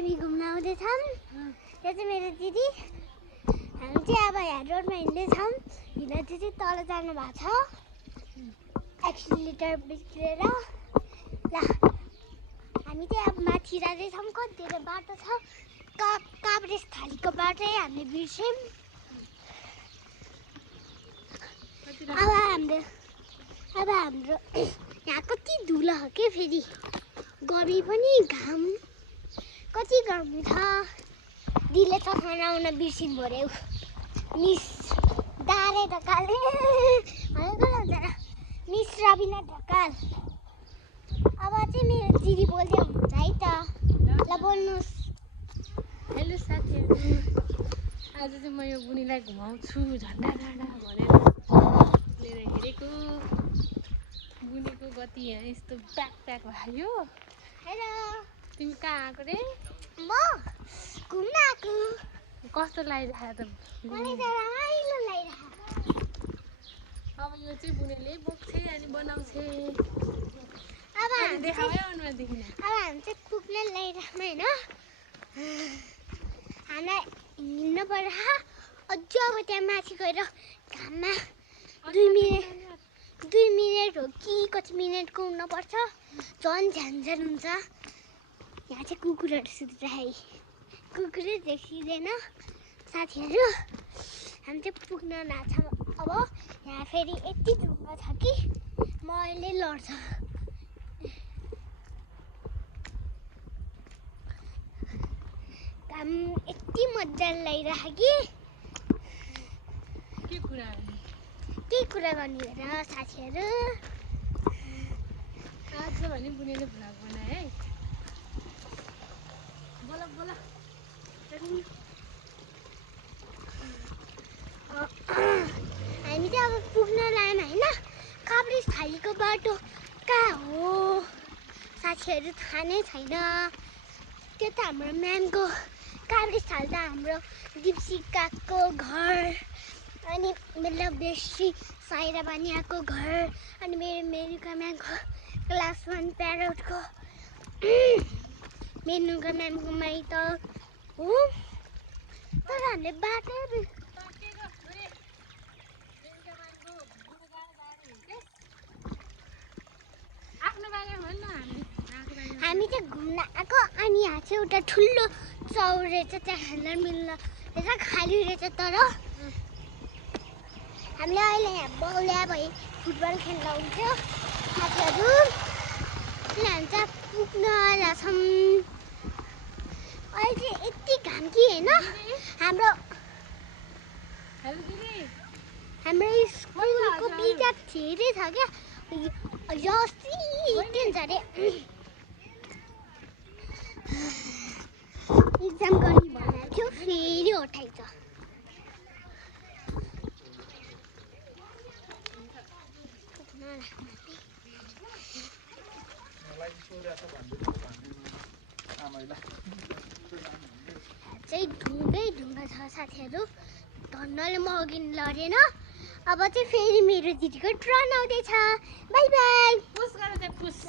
हामी घुम्न आउँदैछौँ। यो चाहिँ मेरो दिदी। हामी चाहिँ अब यहाँ रोडमा हिँड्दैछौँ। हिँड्दै चाहिँ तल जानु भएको छ एक्सिलेटर बिग्रेर। ल हामी चाहिँ अब माथि जाँदैछौँ। कति धेरै बाटो छ। काभ्रेस थालीको बाटै हामीले बिर्स्यौँ। अब हाम्रो यहाँ कति धुलो हो के फेरि गर्मी पनि घाम कति गर्मी छ। दिदीले चस्मा लगाउन बिर्सिनु पर्यो। मिस दारे ढकाल मिस रबिना ढकाल। अब चाहिँ मेरो दिदी बोल्दै हुनुहुन्छ है त। ल बोल्नुहोस्। हेलो साथीहरू, आज चाहिँ म यो बुनीलाई घुमाउँछु झन्डा डाँडा भनेर लिएर हेरेको। बुनीको गति यहाँ यस्तो ब्याक ब्याक भयो। हेलो तिमी कहाँ आएको रे? म घुम्न आएको। कस्तो लागिरहेको त? मलाई त रमाइलो लागिरहेको। अब यो चाहिँ बुनीले बोक्छे अनि बनाउँछे। अब हामी देखाऊ है अनुहारदेखि। अब हामी चाहिँ पुग्न लागिरहेको होइन। हामीलाई हिँड्नु पर्छ अझ। अब त्यहाँ माथि गएर घाममा 2 मिनट हो कि कति मिनट कुर्नुपर्छ। झन् झ्यानझ्यान हुन्छ। यहाँ चाहिँ कुकुरहरू सुतिरहेको। कुकुरै देखिँदैन साथीहरू। हामी चाहिँ पुग्न लाग्छौँ अब। यहाँ फेरि यति ढुङ्गा छ कि मैले लड्छ। घाम यति मजाले लागिरहेको कि के कुरा गर्ने र साथीहरू। आज भने बुनीले भ्लग बनाए है। बोला बोला। हामी चाहिँ अब पुग्न लाग्यौँ होइन। काभ्रेस थालीको बाटो कहाँ हो साथीहरू थाहा नै छैन। त्यो त हाम्रो म्यामको काभ्रेस थाली त हाम्रो दिपसिकाको घर अनि मतलब बेसी साइरा बानियाको घर अनि मेरो मेनुका म्यामको क्लास 1 प्यारोटको मेनुका म्यामको माइत हो। तर हामीले बाटो हामी चाहिँ घुम्न आएको। अनि यहाँ चाहिँ एउटा ठुलो चौर रहेछ। त्यहाँ खेल्न मिल्न रहेछ खाली रहेछ। तर हामीले अहिले यहाँ बौल्या भए फुटबल खेल्न हुन्थ्यो साथीहरू। अनि हामी चाहिँ पुग्न लाग्छौँ। अहिले चाहिँ यति घाम कि होइन। हाम्रो स्कुलको बिजक धेरै छ क्या। अस्ति के हुन्छ अरे एक्जाम गर्ने भनेको थियो फेरि हटाइछ। चाहिँ ढुङ्गा छ साथीहरू। धन्नले म अघि लडेन। अब चाहिँ फेरि मेरो दिदीको ट्रन आउँदैछ। By by. पुस गरेर पुस।